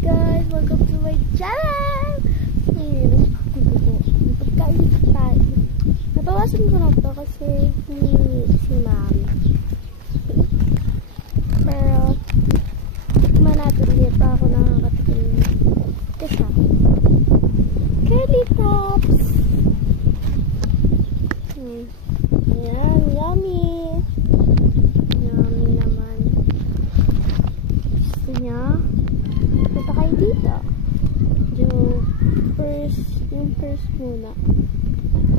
guys! Welcome to my channel! Ngayon, pagkain tayo. Natawasan ko na to kasi si mami. Pero, tikman natin, hindi pa ako nakakatikin. Isa. Curly Tops! Yan, yummy! Yummy naman. Gusto niya? Punta kayo dito. Yung first muna.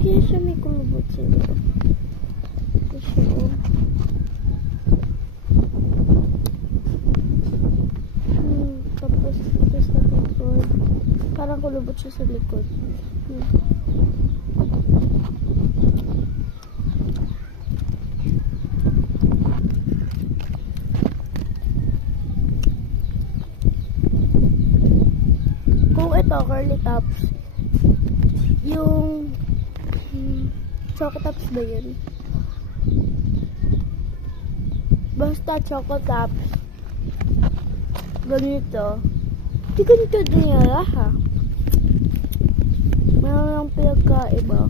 Kaya siya may kulubot siguro. Kasi tapos sa likod. Parang kulubot siya sa likod. Kung ito, Curly Tops, yung Choco Tops ba yun? Basta Choco Tops, ganito. Di ganito din nila, ha? Mayroon lang pinagkaiba.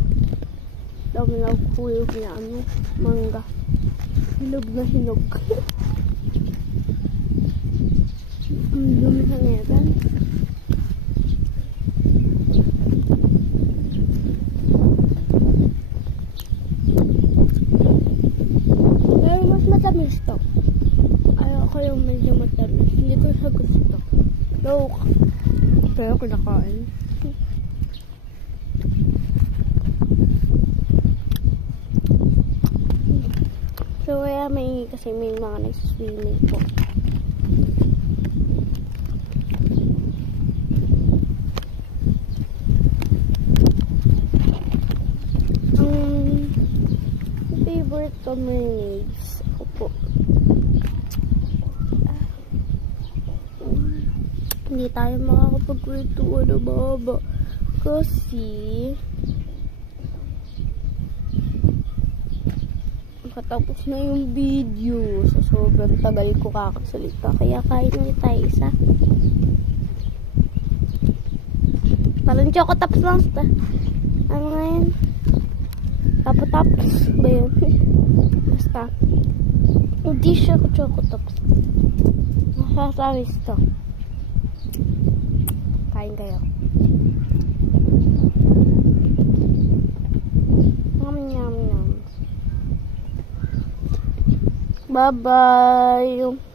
Dami na kuyog na mangga. Hinog na hinog. Dumi sa negan. Pero mas matamis to. Ayoko yung medyo matamis. Hindi ko siya gusto. No. Pero kinakain. So kaya kasi may mga nagsiswimming po. Favorite ko mermaids. Ako po. Hindi tayo makakapag-kwentuhan na baba. Kasi nakatapos na yung video. So sobrang tagal ko kakasalita. Kaya kain ulit tayo isa. Parang Choco Tops lang. Ano nga yun? Tapo-tops ba yun? Basta. Hindi siya Choco Tops. Masasawis to. Kain kayo. Yum. Bye-bye.